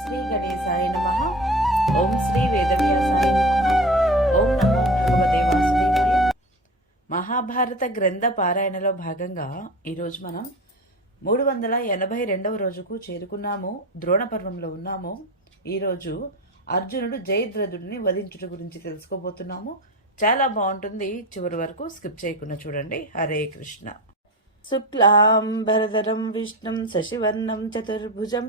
శ్రీ గణేశాయ నమః. ఓం శ్రీ వేదవ్యాసాయ నమః. ఓం నమో భగవతే వాసుదేవాయ. మహాభారత గ్రంథ పారాయణలో భాగంగా ఈరోజు మనం 382వ రోజుకు చేరుకున్నాము. ద్రోణ పర్వంలో ఉన్నాము. ఈరోజు అర్జునుడు జయద్రథుడిని వధించుట గురించి తెలుసుకోబోతున్నాము. చాలా బాగుంటుంది, చివరి వరకు స్కిప్ చేయకుండా చూడండి. హరే కృష్ణ. శుక్లాంబరధరం విష్ణుం శశివర్ణం చతుర్భుజం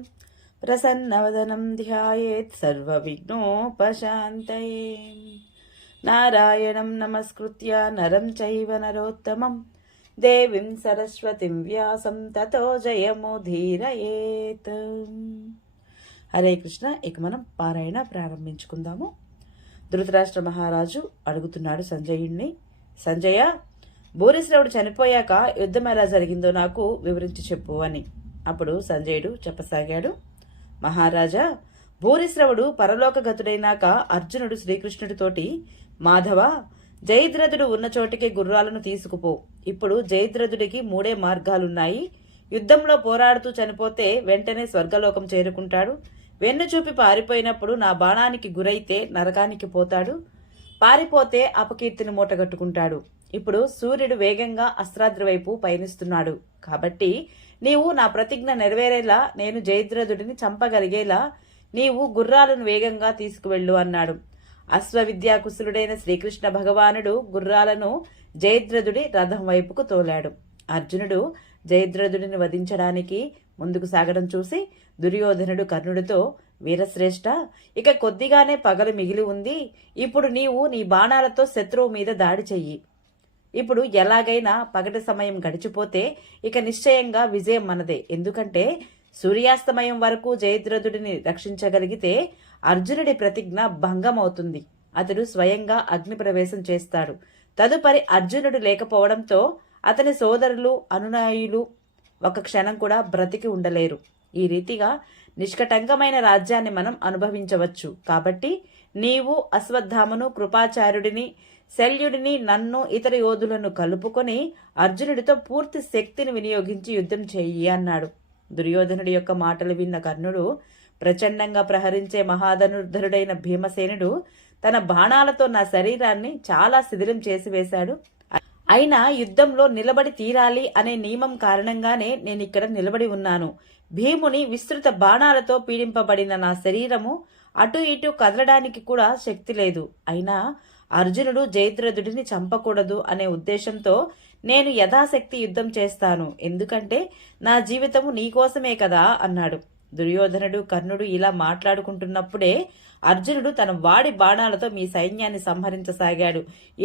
ప్రసన్నవదనం ధ్యాయేత్ సర్వవిఘ్నోపశాంతయే. నారాయణం నమస్కృత్య నరం చైవ నరోత్తమం దేవీం సరస్వతిం వ్యాసం తతో జయముదీరయేత్. హరే కృష్ణ. ఇక మనం పారాయణ ప్రారంభించుకుందాము. ధృతరాష్ట్ర మహారాజు అడుగుతున్నాడు సంజయుణ్ణి, సంజయ, భూరిశ్రవుడు చనిపోయాక యుద్ధం ఎలా జరిగిందో నాకు వివరించి చెప్పు అని. అప్పుడు సంజయుడు చెప్పసాగాడు, మహారాజా, భూరిశ్రవుడు పరలోకగతుడైనాక అర్జునుడు శ్రీకృష్ణుడితోటి, మాధవ, జయద్రథుడు ఉన్న చోటికి గుర్రాలను తీసుకుపో. ఇప్పుడు జయద్రథుడికి 3 మార్గాలున్నాయి. యుద్ధంలో పోరాడుతూ చనిపోతే వెంటనే స్వర్గలోకం చేరుకుంటాడు. వెన్ను చూపి పారిపోయినప్పుడు నా బాణానికి గురైతే నరకానికి పోతాడు. పారిపోతే అపకీర్తిని మూటగట్టుకుంటాడు. ఇప్పుడు సూర్యుడు వేగంగా అస్త్రాద్రి వైపు పయనిస్తున్నాడు. కాబట్టి నీవు నా ప్రతిజ్ఞ నెరవేరేలా, నేను జయద్రథుడిని చంపగలిగేలా నీవు గుర్రాలను వేగంగా తీసుకువెళ్ళు అన్నాడు. అశ్వవిద్యాకుశలుడైన శ్రీకృష్ణ భగవానుడు గుర్రాలను జయద్రథుడి రథం వైపుకు తోలాడు. అర్జునుడు జయద్రథుడిని వధించడానికి ముందుకు సాగడం చూసి దుర్యోధనుడు కర్ణుడితో, వీరశ్రేష్ఠ, ఇక కొద్దిగానే పగలు మిగిలి ఉంది. ఇప్పుడు నీవు నీ బాణాలతో శత్రువు మీద దాడి చెయ్యి. ఇప్పుడు ఎలాగైనా పగటి సమయం గడిచిపోతే ఇక నిశ్చయంగా విజయం మనదే. ఎందుకంటే సూర్యాస్తమయం వరకు జయద్రథుడిని రక్షించగలిగితే అర్జునుడి ప్రతిజ్ఞ భంగమవుతుంది. అతడు స్వయంగా అగ్ని ప్రవేశం చేస్తాడు. తదుపరి అర్జునుడు లేకపోవడంతో అతని సోదరులు, అనునాయులు ఒక క్షణం కూడా బ్రతికి ఉండలేరు. ఈ రీతిగా నిష్కటంకమైన రాజ్యాన్ని మనం అనుభవించవచ్చు. కాబట్టి నీవు అశ్వత్థామను, కృపాచార్యుడిని, శల్యుడిని, నన్ను, ఇతర యోధులను కలుపుకొని అర్జునుడితో పూర్తి శక్తిని వినియోగించి యుద్ధం చెయ్యి అన్నాడు. దుర్యోధనుడి యొక్క మాటలు విన్న కర్ణుడు, ప్రచండంగా ప్రహరించే మహాధనుర్ధరుడైన భీమసేనుడు తన బాణాలతో నా శరీరాన్ని చాలా శిథిలం చేసి వేశాడు. అయినా యుద్ధంలో నిలబడి తీరాలి అనే నియమం కారణంగానే నేనిక్కడ నిలబడి ఉన్నాను. భీముని విస్తృత బాణాలతో పీడింపబడిన నా శరీరము అటు ఇటు కదలడానికి కూడా శక్తి లేదు. అయినా అర్జునుడు జయద్రథుడిని చంపకూడదు అనే ఉద్దేశంతో నేను యథాశక్తి యుద్ధం చేస్తాను. ఎందుకంటే నా జీవితము నీకోసమే కదా అన్నాడు. దుర్యోధనుడు, కర్ణుడు ఇలా మాట్లాడుకుంటున్నప్పుడే అర్జునుడు తన వాడి బాణాలతో మీ సైన్యాన్ని సంహరించసాగాడు.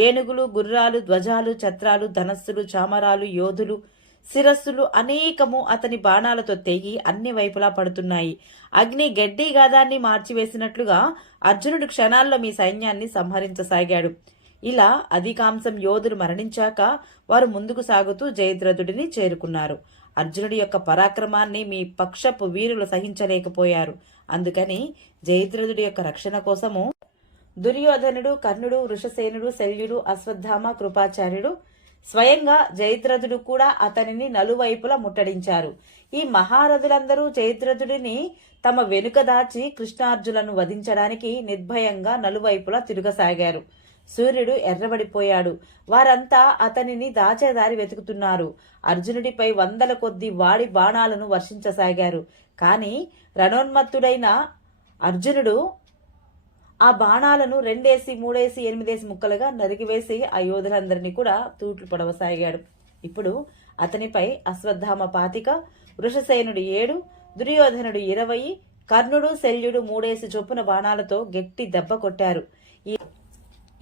ఏనుగులు, గుర్రాలు, ధ్వజాలు, ఛత్రాలు, ధనస్సులు, చామరాలు, యోధులు, శిరస్సులు అనేకము అతని బాణాలతో తెగి అన్ని వైపులా పడుతున్నాయి. అగ్ని గడ్డి గాదాన్ని మార్చివేసినట్లుగా అర్జునుడు క్షణాల్లో మీ సైన్యాన్ని సంహరించసాగాడు. ఇలా అధికాంశం యోధులు మరణించాక వారు ముందుకు సాగుతూ జయద్రథుడిని చేరుకున్నారు. అర్జునుడి యొక్క పరాక్రమాన్ని మీ పక్షపు వీరులు సహించలేకపోయారు. అందుకని జయద్రథుడి యొక్క రక్షణ కోసము దుర్యోధనుడు, కర్ణుడు, వృషసేనుడు, శల్యుడు, అశ్వత్థామ, కృపాచార్యుడు, స్వయంగా జయద్రథుడు కూడా అతనిని నలువైపులా ముట్టడించారు. ఈ మహారథులందరూ జయద్రథుడిని తమ వెనుక దాచి కృష్ణార్జులను వధించడానికి నిర్భయంగా నలువైపులా తిరగసాగారు. సూర్యుడు ఎర్రబడిపోయాడు. వారంతా అతనిని దాచేదారి వెతుకుతున్నారు. అర్జునుడిపై 100ల కొద్దీ వాడి బాణాలను వర్షించసాగారు. కాని రణోన్మత్తుడైన అర్జునుడు ఆ బాణాలను 2 3 8 ముక్కలుగా నరికివేసి ఆ యోధులందరినీ కూడా తూట్లు పడవసాగాడు. ఇప్పుడు అతనిపై అశ్వత్థామ 25, వృషసేనుడు 7, దుర్యోధనుడు 20, కర్ణుడు, శల్యుడు 3 చొప్పున బాణాలతో గట్టి దెబ్బ కొట్టారు.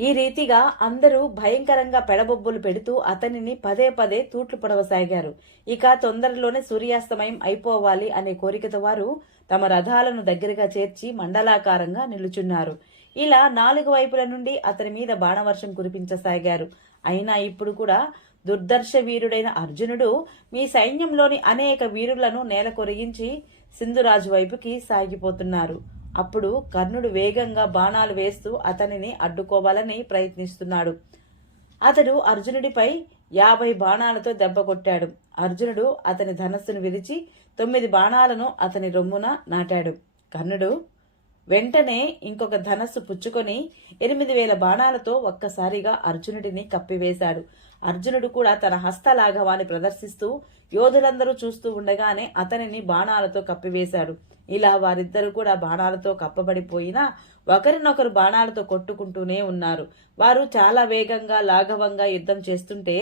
ఈ రీతిగా అందరూ భయంకరంగా పెడబొబ్బులు పెడుతూ అతనిని పదే పదే తూట్లు పడవసాగారు. ఇక తొందరలోనే సూర్యాస్తమయం అయిపోవాలి అనే కోరికతో వారు తమ రథాలను దగ్గరగా చేర్చి మండలాకారంగా నిలుచున్నారు. ఇలా 4 వైపుల నుండి అతని మీద బాణవర్షం కురిపించసాగారు. అయినా ఇప్పుడు కూడా దుర్దర్శ వీరుడైన అర్జునుడు మీ సైన్యంలోని అనేక వీరులను నేల కొరిగించి సింధురాజు వైపుకి సాగిపోతున్నారు. అప్పుడు కర్ణుడు వేగంగా బాణాలు వేస్తూ అతనిని అడ్డుకోవాలని ప్రయత్నిస్తున్నాడు. అతడు అర్జునుడిపై 50 బాణాలతో దెబ్బ కొట్టాడు. అర్జునుడు అతని ధనస్సును విరిచి 9 బాణాలను అతని రొమ్మున నాటాడు. కర్ణుడు వెంటనే ఇంకొక ధనస్సు పుచ్చుకొని 8,000 బాణాలతో ఒక్కసారిగా అర్జునుడిని కప్పివేశాడు. అర్జునుడు కూడా తన హస్తలాఘవాన్ని ప్రదర్శిస్తూ యోధులందరూ చూస్తూ ఉండగానే అతనిని బాణాలతో కప్పివేశాడు. ఇలా వారిద్దరూ కూడా బాణాలతో కప్పబడిపోయినా ఒకరినొకరు బాణాలతో కొట్టుకుంటూనే ఉన్నారు. వారు చాలా వేగంగా లాఘవంగా యుద్ధం చేస్తుంటే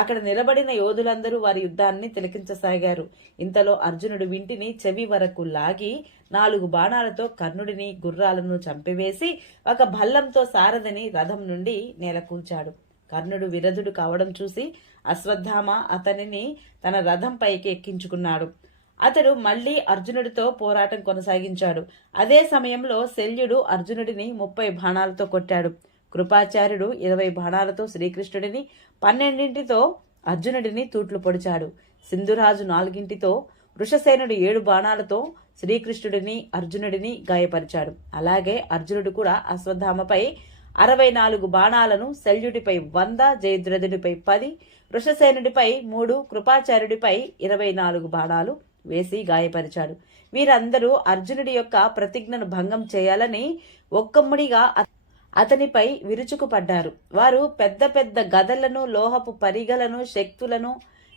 అక్కడ నిలబడిన యోధులందరూ వారి యుద్ధాన్ని తిలకించసాగారు. ఇంతలో అర్జునుడు వింటిని చెవి వరకు లాగి 4 బాణాలతో కర్ణుడిని గుర్రాలను చంపివేసి ఒక భల్లంతో సారథిని రథం నుండి నేలకూల్చాడు. కర్ణుడు విరధుడు కావడం చూసి అశ్వత్థామ అతనిని తన రథంపైకి ఎక్కించుకున్నాడు. అతడు మళ్లీ అర్జునుడితో పోరాటం కొనసాగించాడు. అదే సమయంలో శల్యుడు అర్జునుడిని 30 బాణాలతో కొట్టాడు. కృపాచార్యుడు 20 బాణాలతో శ్రీకృష్ణుడిని, 12 అర్జునుడిని తూట్లు పొడిచాడు. సింధురాజు 4 వృషసేనుడు 7 బాణాలతో శ్రీకృష్ణుడిని అర్జునుడిని గాయపరిచాడు. అలాగే అర్జునుడు కూడా అశ్వత్థామపై 64 బాణాలను, శల్యుడిపై 100, జయద్రథుడిపై 10, వృషసేనుడిపై 3, కృపాచార్యుడిపై 24 బాణాలు వేసి గాయపరిచాడు. వీరందరూ అర్జునుడి యొక్క ప్రతిజ్ఞను భంగం చేయాలని ఒక్కమ్ముడిగా అతనిపై విరుచుకుపడ్డారు. వారు పెద్ద పెద్ద గదలను, లోహపు పరిగలను, శక్తులను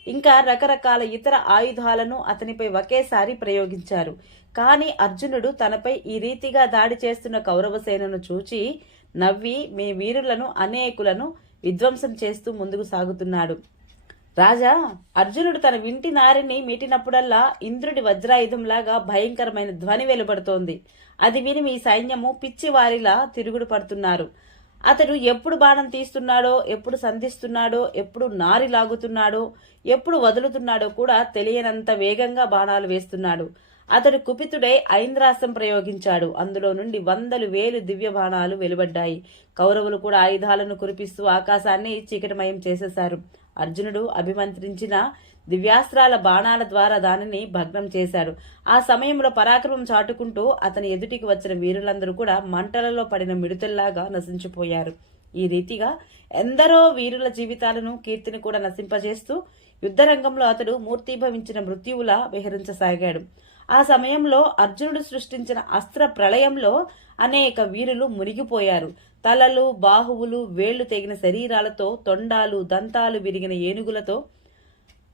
ఇంకా రకరకాల ఇతర ఆయుధాలను అతనిపై ఒకేసారి ప్రయోగించారు. కానీ అర్జునుడు తనపై ఈ రీతిగా దాడి చేస్తున్న కౌరవసేనను చూచి నవ్వి మీ వీరులను అనేకులను విధ్వంసం చేస్తూ ముందుకు సాగుతున్నాడు. రాజా, అర్జునుడు తన వింటి నారిని మీటినప్పుడల్లా ఇంద్రుడి వజ్రాయుధంలాగా భయంకరమైన ధ్వని వెలువడుతోంది. అది విని మీ సైన్యము పిచ్చివారిలా తిరుగుడు పడుతున్నారు. అతడు ఎప్పుడు బాణం తీస్తున్నాడో, ఎప్పుడు సంధిస్తున్నాడో, ఎప్పుడు నారి లాగుతున్నాడో, ఎప్పుడు వదులుతున్నాడో కూడా తెలియనంత వేగంగా బాణాలు వేస్తున్నాడు. అతడు కుపితుడై ఐంద్రాస్త్రం ప్రయోగించాడు. అందులో నుండి 100,000 దివ్య బాణాలు వెలువడ్డాయి. కౌరవులు కూడా ఆయుధాలను కురిపిస్తూ ఆకాశాన్ని చీకటిమయం చేసేశారు. అర్జునుడు అభిమంత్రించిన దివ్యాస్త్రాల బాణాల ద్వారా దానిని భగ్నం చేశాడు. ఆ సమయంలో పరాక్రమం చాటుకుంటూ అతని ఎదుటికి వచ్చిన వీరులందరూ కూడా మంటలలో పడిన మిడుతల్లాగా నశించిపోయారు. ఈ రీతిగా ఎందరో వీరుల జీవితాలను, కీర్తిని కూడా నశింపజేస్తూ యుద్ధరంగంలో అతడు మూర్తీభవించిన మృత్యువులా విహరించసాగాడు. ఆ సమయంలో అర్జునుడు సృష్టించిన అస్త్ర ప్రళయంలో అనేక వీరులు మునిగిపోయారు. తలలు, బాహువులు, వేళ్లు తెగిన శరీరాలతో, తొండాలు, దంతాలు విరిగిన ఏనుగులతో,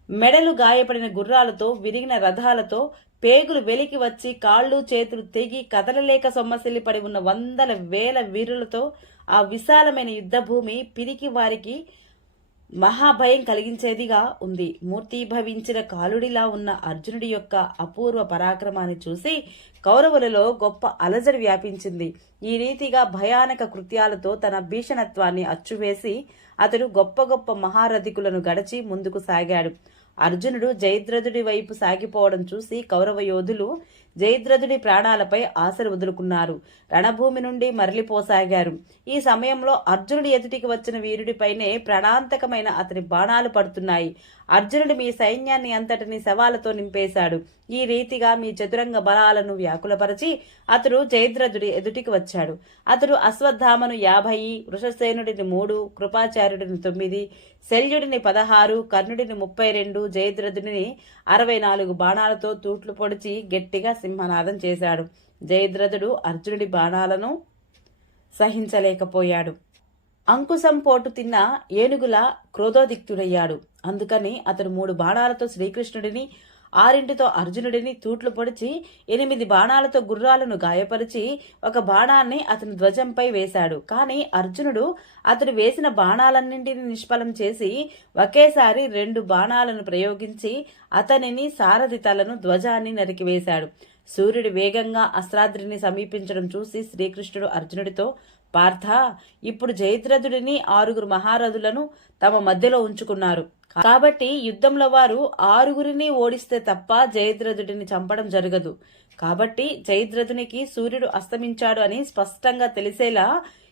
మెడలు గాయపడిన గుర్రాలతో, విరిగిన రథాలతో, పేగులు వెలికి వచ్చి కాళ్ళు చేతులు తెగి కదలలేక సొమ్మసిల్లిపడి ఉన్న 100,000 వీరులతో ఆ విశాలమైన యుద్ధభూమి పిరికి వారికి మహాభయం కలిగించేదిగా ఉంది. మూర్తీభవించిన కాలుడిలా ఉన్న అర్జునుడి యొక్క అపూర్వ పరాక్రమాన్ని చూసి కౌరవులలో గొప్ప అలజడి వ్యాపించింది. ఈ రీతిగా భయానక కృత్యాలతో తన భీషణత్వాన్ని అచ్చువేసి అతడు గొప్ప గొప్ప మహారథికులను గడచి ముందుకు సాగాడు. అర్జునుడు జయద్రథుడి వైపు సాగిపోవడం చూసి కౌరవ యోధులు జయద్రథుడి ప్రాణాలపై ఆశలు వదులుకున్నారు. రణభూమి నుండి మరలిపోసాగారు. ఈ సమయంలో అర్జునుడి ఎదుటికి వచ్చిన వీరుడిపైనే ప్రాణాంతకమైన అతని బాణాలు పడుతున్నాయి. అర్జునుడు మీ సైన్యాన్ని అంతటిని శవాలతో నింపేశాడు. ఈ రీతిగా మీ చతురంగ బలాలను వ్యాకులపరచి అతడు జయద్రథుడి ఎదుటికి వచ్చాడు. అతడు అశ్వత్థామను 50, వృషసేనుడిని 3, కృపాచార్యుడిని 9, శల్యుడిని 16, కర్ణుడిని 32, జయద్రథుడిని 64 బాణాలతో తూట్లు పొడిచి గట్టిగా సింహనాదం చేశాడు. జయద్రథుడు అర్జునుడి బాణాలను సహించలేకపోయాడు. అంకుశం పోటు తిన్న ఏనుగుల క్రోధోదిక్తుడయ్యాడు. అందుకని అతడు 3 బాణాలతో శ్రీకృష్ణుడిని, 6 అర్జునుడిని తూట్లు పొడిచి 8 బాణాలతో గుర్రాలను గాయపరిచి ఒక బాణాన్ని అతని ధ్వజంపై వేశాడు. కానీ అర్జునుడు అతడు వేసిన బాణాలన్నింటినీ నిష్ఫలం చేసి ఒకేసారి 2 బాణాలను ప్రయోగించి అతనిని, సారథి తలను, ధ్వజాన్ని నరికివేశాడు. సూర్యుడు వేగంగా అస్త్రాద్రిని సమీపించడం చూసి శ్రీకృష్ణుడు అర్జునుడితో, పార్థ, ఇప్పుడు జయద్రథుడిని 6 మహారథులను తమ మధ్యలో ఉంచుకున్నారు. కాబట్టి యుద్ధంలో వారు 6 ఓడిస్తే తప్ప జయద్రథుడిని చంపడం జరగదు. కాబట్టి జయద్రథునికి సూర్యుడు అస్తమించాడు అని స్పష్టంగా తెలిసేలా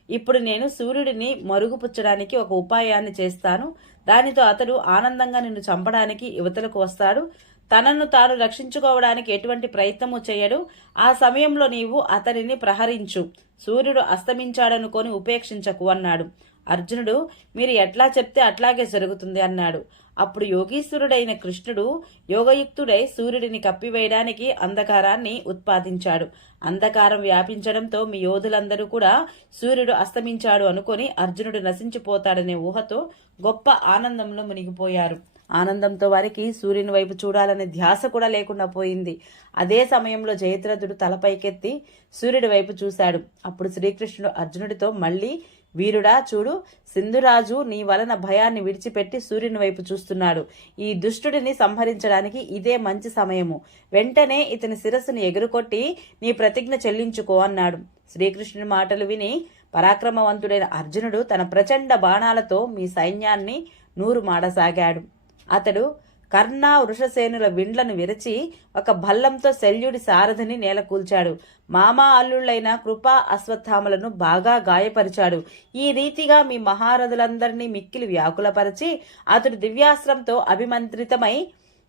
ఇప్పుడు నేను సూర్యుడిని మరుగుపుచ్చడానికి ఒక ఉపాయాన్ని చేస్తాను. దానితో అతడు ఆనందంగా నిన్ను చంపడానికి యువతలకు వస్తాడు. తనను తాను రక్షించుకోవడానికి ఎటువంటి ప్రయత్నము చేయడు. ఆ సమయంలో నీవు అతనిని ప్రహరించు. సూర్యుడు అస్తమించాడనుకొని ఉపేక్షించకు అన్నాడు. అర్జునుడు, మీరు ఎట్లా చెప్తే అట్లాగే జరుగుతుంది అన్నాడు. అప్పుడు యోగీశ్వరుడైన కృష్ణుడు యోగయుక్తుడై సూర్యుడిని కప్పివేయడానికి అంధకారాన్ని ఉత్పాదించాడు. అంధకారం వ్యాపించడంతో మీ యోధులందరూ కూడా సూర్యుడు అస్తమించాడు అనుకొని అర్జునుడు నశించిపోతాడనే ఊహతో గొప్ప ఆనందంలో మునిగిపోయారు. ఆనందంతో వారికి సూర్యుని వైపు చూడాలనే ధ్యాస కూడా లేకుండా పోయింది. అదే సమయంలో జయద్రథుడు తలపైకెత్తి సూర్యుడి వైపు చూశాడు. అప్పుడు శ్రీకృష్ణుడు అర్జునుడితో, మళ్ళీ వీరుడా చూడు, సింధురాజు నీ వలన భయాన్ని విడిచిపెట్టి సూర్యుని వైపు చూస్తున్నాడు. ఈ దుష్టుడిని సంహరించడానికి ఇదే మంచి సమయము. వెంటనే ఇతని శిరస్సును ఎగురుకొట్టి నీ ప్రతిజ్ఞ చెల్లించుకో అన్నాడు. శ్రీకృష్ణుని మాటలు విని పరాక్రమవంతుడైన అర్జునుడు తన ప్రచండ బాణాలతో మీ సైన్యాన్ని నూరు మాడసాగాడు. అతడు కర్ణ వృషసేనుల విండ్లను విరచి ఒక భల్లంతో శల్యుడి సారథిని నేలకూల్చాడు. మామా అల్లుళ్లైన కృపా అశ్వత్థామలను బాగా గాయపరిచాడు. ఈ రీతిగా మీ మహారథులందరినీ మిక్కిలి వ్యాకులపరిచి అతడు దివ్యాస్త్రంతో అభిమంత్రితమై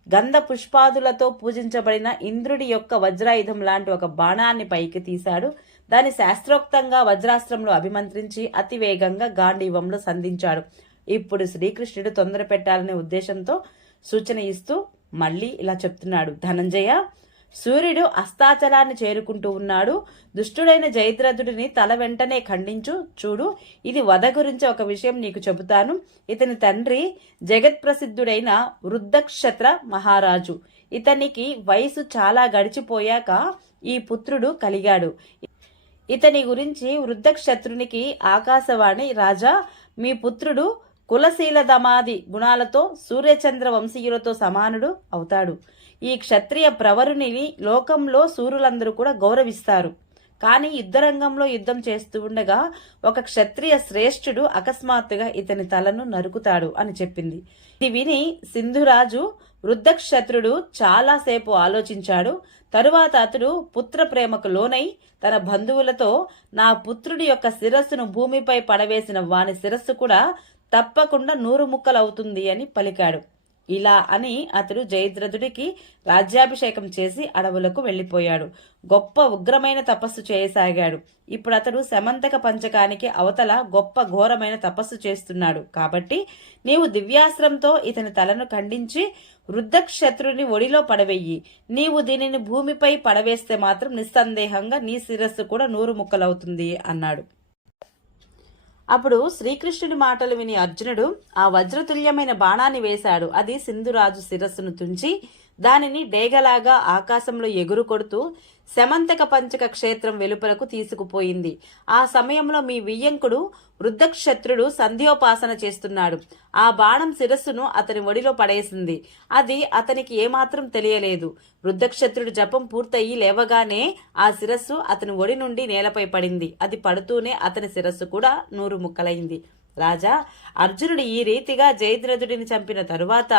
గంధ పుష్పాదులతో పూజించబడిన ఇంద్రుడి యొక్క వజ్రాయుధం లాంటి ఒక బాణాన్ని పైకి తీశాడు. దాని శాస్త్రోక్తంగా వజ్రాస్త్రంలో అభిమంత్రించి అతివేగంగా గాంధీవంలో సంధించాడు. ఇప్పుడు శ్రీకృష్ణుడు తొందర పెట్టాలనే ఉద్దేశంతో సూచన ఇస్తూ మళ్ళీ ఇలా చెప్తున్నాడు. ధనంజయ, సూర్యుడు అస్తాచలాన్ని చేరుకుంటూ ఉన్నాడు. దుష్టుడైన జయద్రథుడిని తల వెంటనే ఖండించు. చూడు, ఇది వధ గురించి ఒక విషయం నీకు చెబుతాను. ఇతని తండ్రి జగత్ప్రసిద్ధుడైన వృద్ధక్షత్ర మహారాజు. ఇతనికి వయసు చాలా గడిచిపోయాక ఈ పుత్రుడు కలిగాడు. ఇతని గురించి వృద్ధక్షత్రునికి ఆకాశవాణి, రాజా, మీ పుత్రుడు కులశీలదమాది గుణాలతో సూర్యచంద్ర వంశీయులతో సమానుడు అవుతాడు. ఈ క్షత్రియ ప్రవరుని లోకంలో సూర్యులందరూ కూడా గౌరవిస్తారు. కానీ యుద్ధరంగంలో యుద్ధం చేస్తూ ఉండగా ఒక క్షత్రియ శ్రేష్ఠుడు అకస్మాత్తుగా ఇతని తలను నరుకుతాడు అని చెప్పింది. ఇది విని సింధురాజు వృద్ధక్షత్రుడు చాలాసేపు ఆలోచించాడు. తరువాత అతడు పుత్ర ప్రేమకు లోనై తన బంధువులతో, నా పుత్రుడి యొక్క శిరస్సును భూమిపై పడవేసిన వాని శిరస్సు కూడా తప్పకుండా 100 ముక్కలవుతుంది అని పలికాడు. ఇలా అని అతడు జయద్రథుడికి రాజ్యాభిషేకం చేసి అడవులకు వెళ్లిపోయాడు. గొప్ప ఉగ్రమైన తపస్సు చేయసాగాడు. ఇప్పుడు అతడు శమంతక పంచకానికి అవతల గొప్ప ఘోరమైన తపస్సు చేస్తున్నాడు. కాబట్టి నీవు దివ్యాస్త్రంతో ఇతని తలను ఖండించి వృద్ధక్షత్రుని ఒడిలో పడవేయి. నీవు దీనిని భూమిపై పడవేస్తే మాత్రం నిస్సందేహంగా నీ శిరస్సు కూడా 100 ముక్కలవుతుంది అన్నాడు. అప్పుడు శ్రీకృష్ణుడి మాటలు విని అర్జునుడు ఆ వజ్రతుల్యమైన బాణాన్ని వేశాడు. అది సింధురాజు శిరస్సును తుంచి దానిని డేగలాగా ఆకాశంలో ఎగురు కొడుతూ శమంతక పంచక క్షేత్రం వెలుపలకు తీసుకుపోయింది. ఆ సమయంలో మీ వియ్యంకుడు వృద్ధక్షత్రుడు సంధ్యోపాసన చేస్తున్నాడు. ఆ బాణం శిరస్సును అతని ఒడిలో పడేసింది. అది అతనికి ఏమాత్రం తెలియలేదు. వృద్ధక్షత్రుడు జపం పూర్తయి లేవగానే ఆ శిరస్సు అతని ఒడి నుండి నేలపై పడింది. అది పడుతూనే అతని శిరస్సు కూడా 100 ముక్కలైంది. రాజా, అర్జునుడు ఈ రీతిగా జయద్రథుడిని చంపిన తరువాత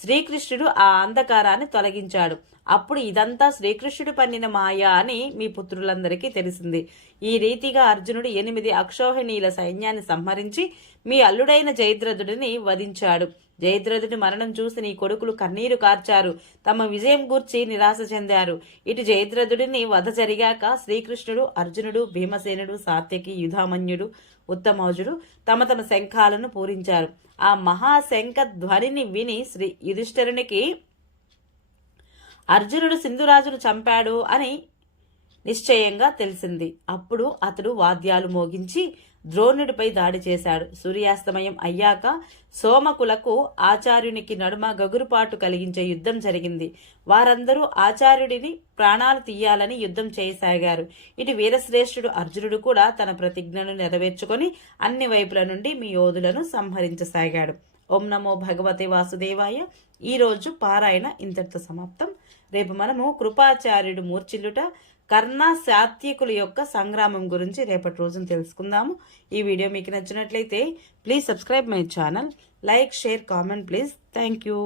శ్రీకృష్ణుడు ఆ అంధకారాన్ని తొలగించాడు. అప్పుడు ఇదంతా శ్రీకృష్ణుడు పన్నిన మాయ అని మీ పుత్రులందరికీ తెలిసింది. ఈ రీతిగా అర్జునుడు 8 అక్షోహిణీల సైన్యాన్ని సంహరించి మీ అల్లుడైన జయద్రథుడిని వధించాడు. జయద్రథుడి మరణం చూసి నీ కొడుకులు కన్నీరు కార్చారు. తమ విజయం గూర్చి నిరాశ చెందారు. ఇటు జయద్రథుడిని వధ జరిగాక శ్రీకృష్ణుడు, అర్జునుడు, భీమసేనుడు, సాత్యకి, యుధామన్యుడు, ఉత్తమౌజుడు తమ తమ శంఖాలను పూరించారు. ఆ మహాశంఖ ధ్వనిని విని శ్రీ యుధిష్ఠిరునికి అర్జునుడు సింధురాజును చంపాడు అని నిశ్చయంగా తెలిసింది. అప్పుడు అతడు వాద్యాలు మోగించి ద్రోణుడిపై దాడి చేశాడు. సూర్యాస్తమయం అయ్యాక సోమకులకు ఆచార్యునికి నడుమ గగురుపాటు కలిగించే యుద్ధం జరిగింది. వారందరూ ఆచార్యుడిని ప్రాణాలు తీయాలని యుద్ధం చేయసాగారు. ఇటు వీరశ్రేష్ఠుడు అర్జునుడు కూడా తన ప్రతిజ్ఞను నెరవేర్చుకొని అన్ని వైపుల నుండి మీ యోధులను సంహరించసాగాడు. ఓం నమో భగవతే వాసుదేవాయ. ఈరోజు పారాయణ ఇంతటితో సమాప్తం. రేపు మనము కృపాచార్యుడు మూర్ఛిల్లుట, కర్ణ సాత్యకుల యొక్క సంగ్రామం గురించి రేపటి రోజున తెలుసుకుందాము. ఈ వీడియో మీకు నచ్చినట్లయితే please subscribe my channel, like, share, comment please. Thank you.